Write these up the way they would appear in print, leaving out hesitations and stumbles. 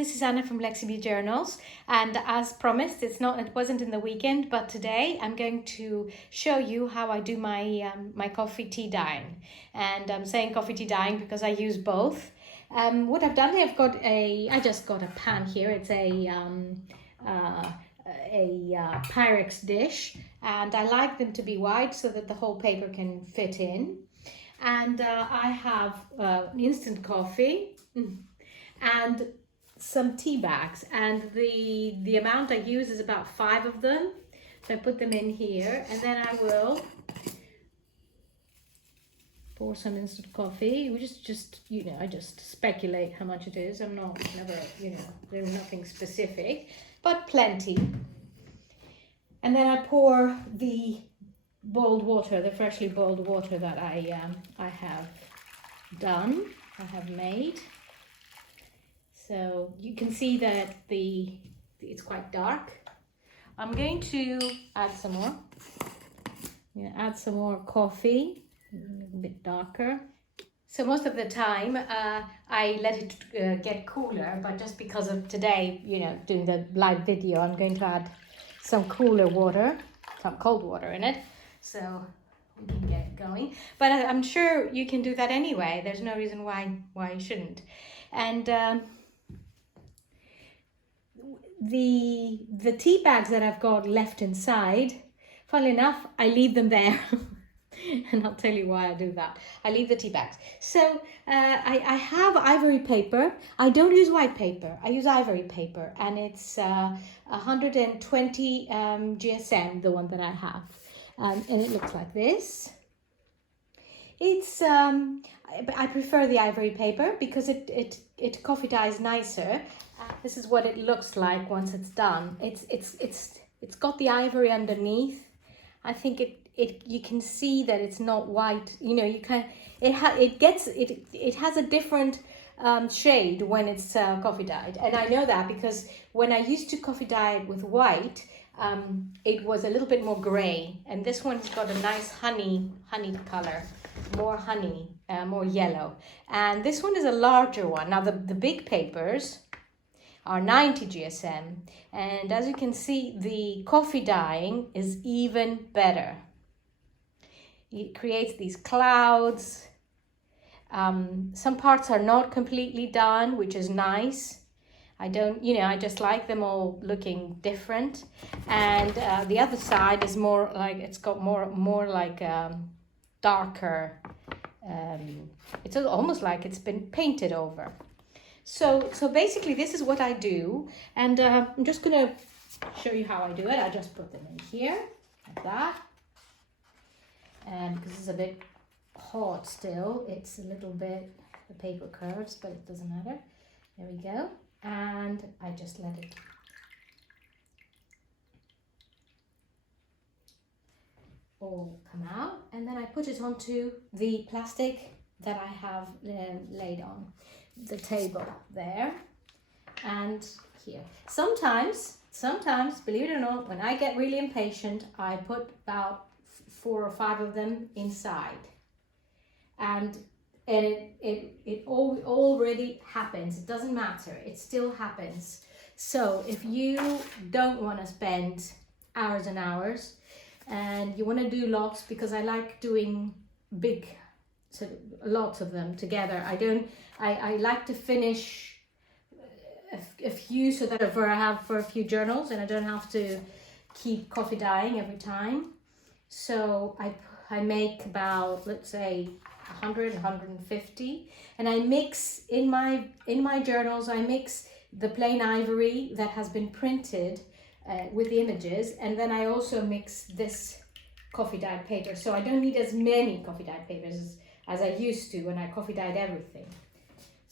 this is Anna from Lexibee Journals, and as promised, it wasn't in the weekend, but today I'm going to show you how I do my coffee tea dyeing. And I'm saying coffee tea dyeing because I use both. What I've done, I just got a pan here. It's a Pyrex dish, and I like them to be wide so that the whole paper can fit in. And I have instant coffee and some tea bags, and the amount I use is about 5 of them. So I put them in here, and then I will pour some instant coffee. We just I just speculate how much it is. I'm never there's nothing specific, but plenty. And then I pour the boiled water, the freshly boiled water that I have made. So you can see that it's quite dark. I'm going to add some more. Add some more coffee, a bit darker. So most of the time I let it get cooler, but just because of today, doing the live video, I'm going to add some cooler water, some cold water in it, so we can get it going. But I'm sure you can do that anyway. There's no reason why you shouldn't. And the tea bags that I've got left inside, funnily enough, I leave them there. And I'll tell you why I do that. I leave the tea bags. So I have ivory paper. I don't use white paper. I use ivory paper, and it's 120 GSM, the one that I have. And it looks like this. It's I prefer the ivory paper because it coffee dyes nicer. This is what it looks like once it's done. It's got the ivory underneath. I think you can see that it's not white. It has a different shade when it's coffee dyed, and I know that because when I used to coffee dye it with white, it was a little bit more gray, and this one's got a nice honey color, more honey, more yellow. And this one is a larger one. Now the big papers are 90 GSM, and as you can see, the coffee dyeing is even better. It creates these clouds. Some parts are not completely done, which is nice. I just like them all looking different. And the other side is more like, it's got more like darker. It's almost like it's been painted over. So basically this is what I do, and I'm just gonna show you how I do it. I just put them in here like that, and because it's a bit hot still, it's a little bit, the paper curves, but it doesn't matter. There we go, and I just let it all come out, and then I put it onto the plastic that I have laid on the table there and here. Sometimes, believe it or not, when I get really impatient, I put about 4 or 5 of them inside, and it already happens. It doesn't matter, it still happens. So if you don't want to spend hours and hours and you want to do lots, because I like doing big, so lots of them together. I like to finish a few so that I have for a few journals, and I don't have to keep coffee dyeing every time. So I make about, let's say, 100, 150, and I mix in my journals. I mix the plain ivory that has been printed with the images, and then I also mix this coffee dyed paper. So I don't need as many coffee dyed papers as I used to when I coffee dyed everything.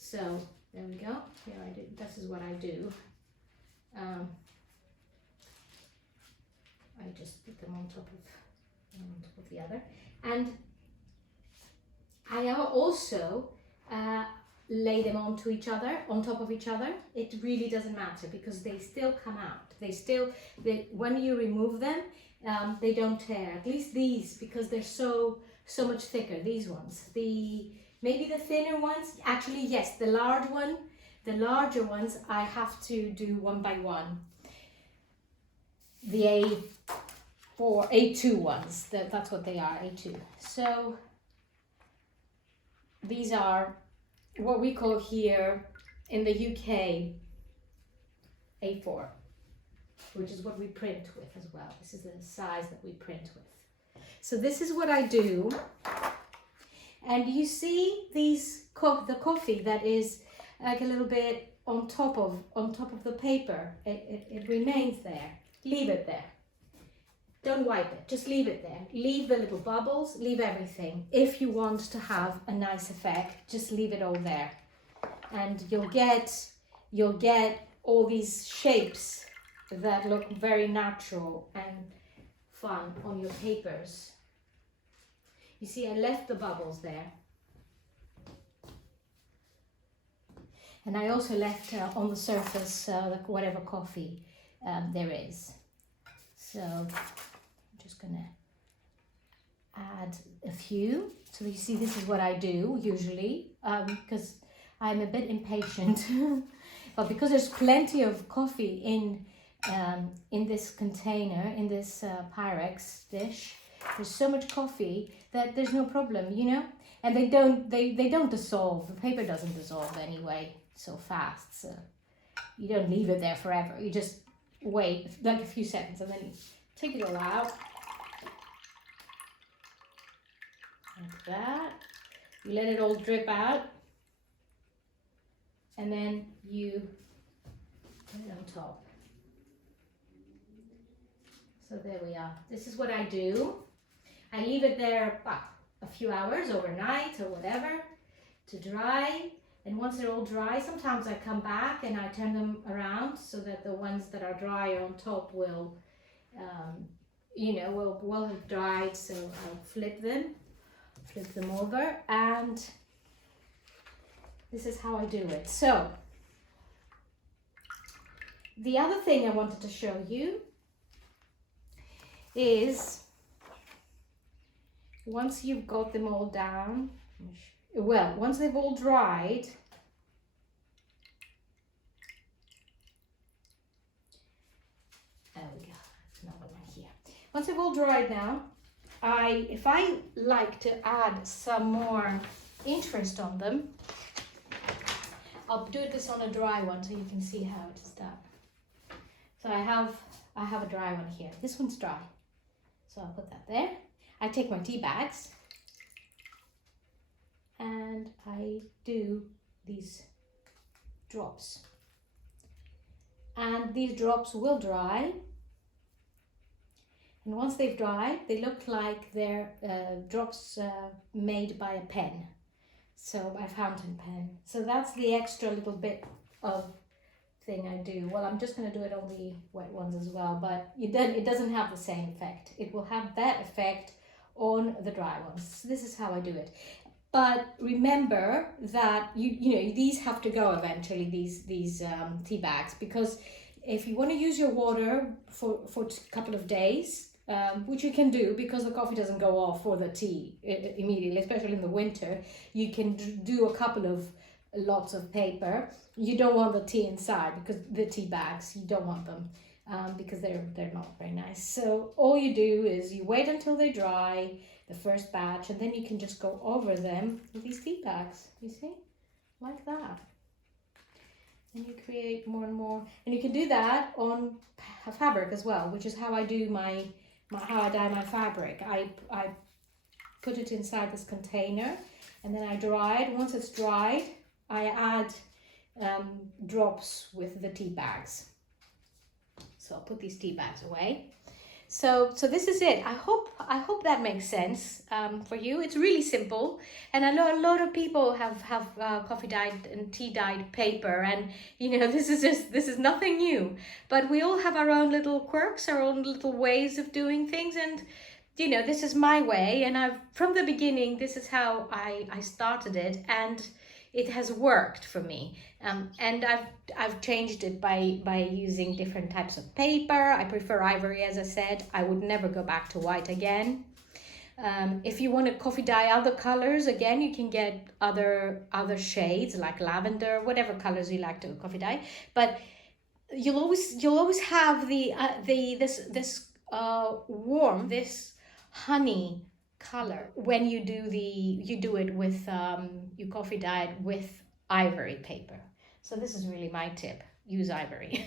So there we go. Here this is what I do. I just put them on top of the other, and I also lay them on top of each other. It really doesn't matter because they still come out. When you remove them, they don't tear. At least these, because they're so much thicker. These ones, maybe the thinner ones. Actually, yes, the large one The larger ones I have to do one by one. The A2 ones, that's what they are, A2. So these are what we call here in the UK A4, which is what we print with as well. This is the size that we print with. So this is what I do. And you see these the coffee that is like a little bit on top of the paper. It remains there. Leave it there. Don't wipe it, just leave it there. Leave the little bubbles, leave everything. If you want to have a nice effect, just leave it all there. And you'll get all these shapes that look very natural and fun on your papers. You see, I left the bubbles there. And I also left on the surface like whatever coffee there is. So I'm just gonna add a few. So you see, this is what I do usually because I'm a bit impatient. But because there's plenty of coffee in this container, in this Pyrex dish, there's so much coffee that there's no problem, you know. And they don't dissolve. The paper doesn't dissolve anyway so fast. So you don't leave it there forever. You just wait like a few seconds and then you take it all out. Like that. You let it all drip out. And then you put it on top. So there we are. This is what I do. I leave it there a few hours overnight or whatever to dry. And once they're all dry, sometimes I come back and I turn them around so that the ones that are drier on top will, will have dried. So I'll flip them over, and this is how I do it. So the other thing I wanted to show you is once you've got them all down, well, once they've all dried, there we go, another one here. Once they've all dried now, if I like to add some more interest on them, I'll do this on a dry one so you can see how it is done. So I have a dry one here. This one's dry, so I'll put that there. I take my tea bags and I do these drops. And these drops will dry. And once they've dried, they look like they're drops made by a pen. So by a fountain pen. So that's the extra little bit of thing I do. Well, I'm just going to do it on the wet ones as well, but it doesn't have the same effect. It will have that effect on the dry ones. So this is how I do it. But remember that you know these have to go eventually, these tea bags, because if you want to use your water for a couple of days, which you can do because the coffee doesn't go off for the tea immediately, especially in the winter, you can do a couple of lots of paper. You don't want the tea inside, because the tea bags, you don't want them because they're not very nice. So all you do is you wait until they dry, the first batch, and then you can just go over them with these tea bags, you see, like that. And you create more and more, and you can do that on fabric as well, which is how I do how I dye my fabric. I put it inside this container and then I dry it. Once it's dried, I add drops with the tea bags. So I'll put these tea bags away. So this is it. I hope that makes sense for you. It's really simple, and I know a lot of people have coffee dyed and tea dyed paper, and you know this is nothing new. But we all have our own little quirks, our own little ways of doing things, and you know this is my way. And from the beginning, this is how I started it, and it has worked for me. And I've changed it by using different types of paper. I prefer ivory, as I said. I would never go back to white again. If you want to coffee dye other colors, again, you can get other shades like lavender, whatever colors you like to coffee dye. But you'll always have this warm, this honey color when you do it with you coffee dye it with ivory paper. So this is really my tip: use ivory.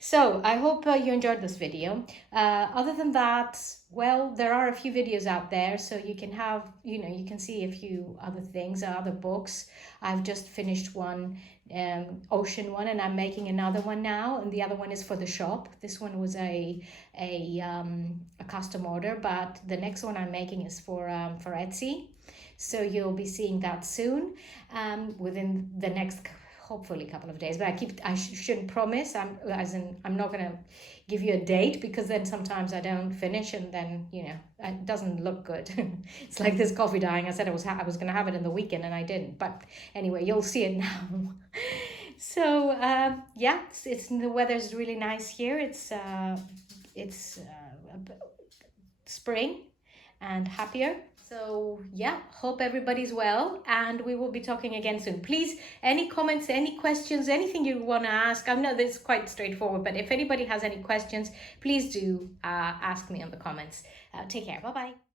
So I hope you enjoyed this video. Other than that, well, there are a few videos out there, so you can have, you know, you can see a few other things, other books. I've just finished one, ocean one, and I'm making another one now, and the other one is for the shop. This one was a custom order, but the next one I'm making is for Etsy. So you'll be seeing that soon, within the next hopefully a couple of days, but I shouldn't promise. I'm not gonna give you a date, because then sometimes I don't finish, and then, you know, it doesn't look good. It's like this coffee dyeing. I said I was gonna have it in the weekend, and I didn't. But anyway, you'll see it now. So yeah, it's the weather's really nice here. It's spring and happier. So yeah, hope everybody's well, and we will be talking again soon. Please, any comments, any questions, anything you want to ask. I know this is quite straightforward, but if anybody has any questions, please do ask me in the comments. Take care. Bye-bye.